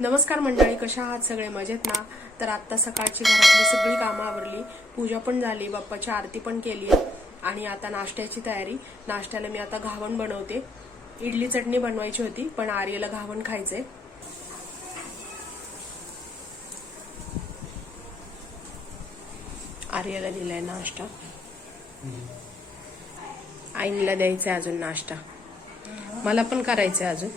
नमस्कार मंडळी कशा आहात सगळे? मजेत ना? तर आत्ता सकाळची घरातली सगळी कामं आवरली. पूजा पण झाली बाप्पाची आरती पण केली आहे आणि आता नाश्त्याची तयारी. नाश्त्याला मी आता घावण बनवते. इडली चटणी बनवायची होती पण आर्यला घावण खायचंय. आर्याला दिलाय नाश्ता. आईला द्यायचा अजून नाश्ता. मला पण करायचंय अजून.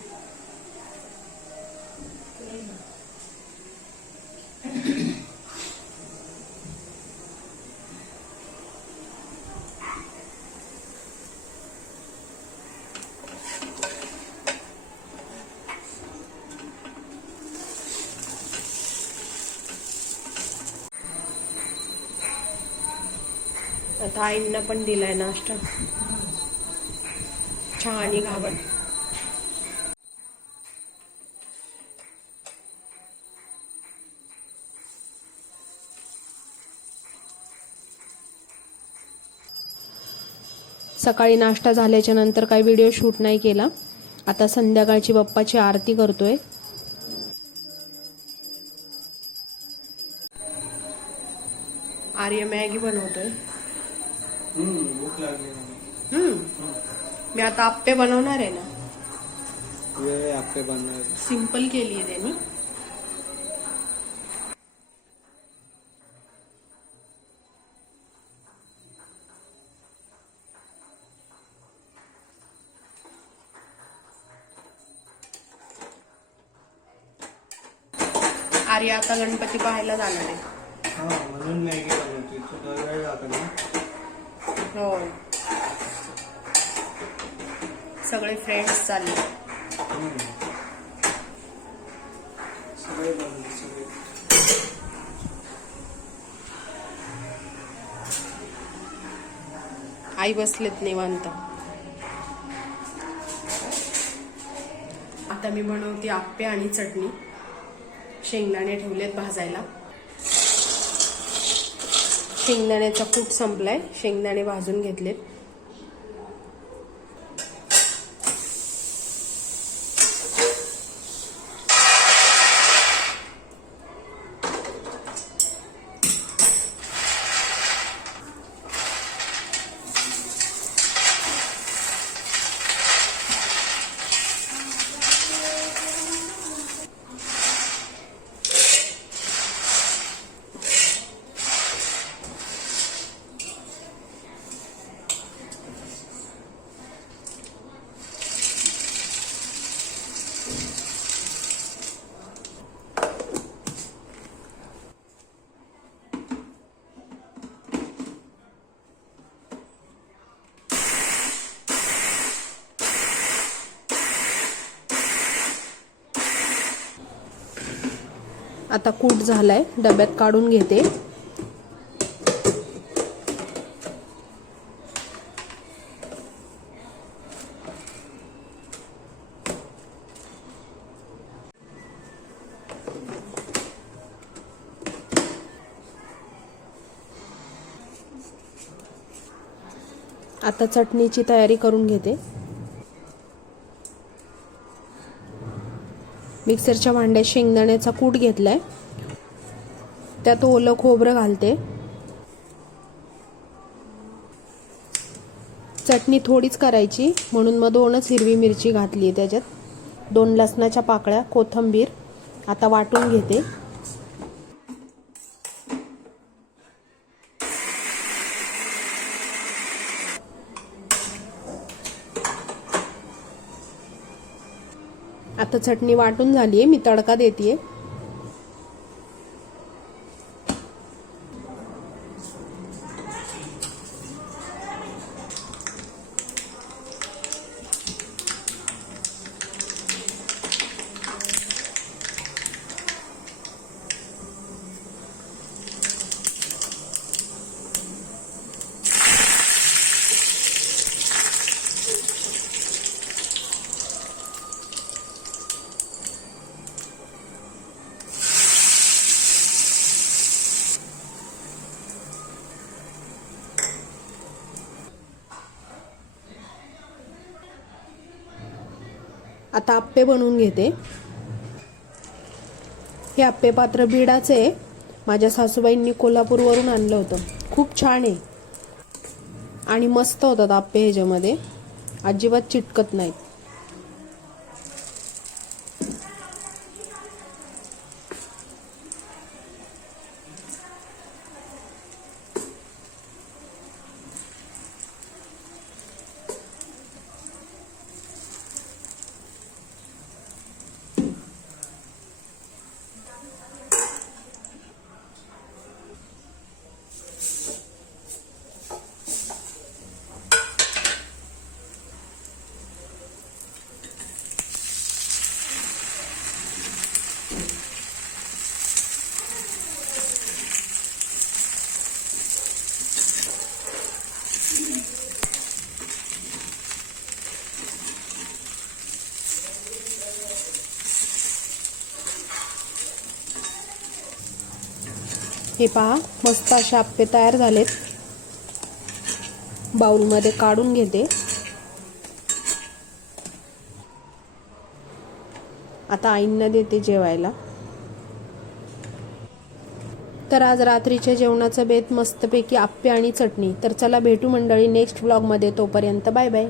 आता आईंना पण दिलाय नाश्ता. चहा आणि घावण. सकाळी नाश्ता झाल्याच्यानंतर काही व्हिडिओ शूट नाही केला. आता संध्याकाळची बाप्पाची आरती करतोय. आर्य मॅगी बनवतोय. भूक लागली. हम्म. मी आता आप्पे बनवणार आहे ना. आहे आपले बनवायला. सिंपल केली आहे त्यांनी. आर्य आता गणपती पाहायला जाणार आहे. हा म्हणून मॅगी बनवते तुला वेळ लागेल ना. हो. सगळे फ्रेंड्स चालले. आई बसलेत निवांत. आता मी बनवते आप्पे आणि चटणी. शेंगदाणे ठेवलेत भाजायला. शेंगदाण्याचा कूट आहे शेंगदाणे भाजून घेतलेत. आता कूट झालाय. डब्यात काढून घेते. आता चटणीची तयारी करून घेते. मिक्सरच्या भांड्यात शेंगदाण्याचा कूट घेतलाय. त्यात ओलं खोबरं घालते. चटणी थोडीच करायची म्हणून मग दोनच हिरवी मिरची घातली आहे त्याच्यात. दोन लसणाच्या पाकळ्या कोथंबीर. आता वाटून घेते. आता चटणी वाटून झाली आहे मी तडका देते आता आप्पे बनवून घेते. हे आप्पे पात्र बिडाचे आहे माझ्या सासूबाईंनी कोल्हापूरवरून आणलं होतं. खूप छान आहे. आणि मस्त होतात आप्पे ह्याच्यामध्ये. अजिबात चिटकत नाहीत. हे पहा मस्त असे आप्पे तयार झालेत. बाउलमध्ये काढून घेते. आता आईंना देते जेवायला. तर आज रात्रीच्या जेवणाचा बेत मस्तपैकी आप्पे आणि चटणी. तर चला भेटू मंडळी नेक्स्ट व्लॉगमध्ये तोपर्यंत बाय बाय.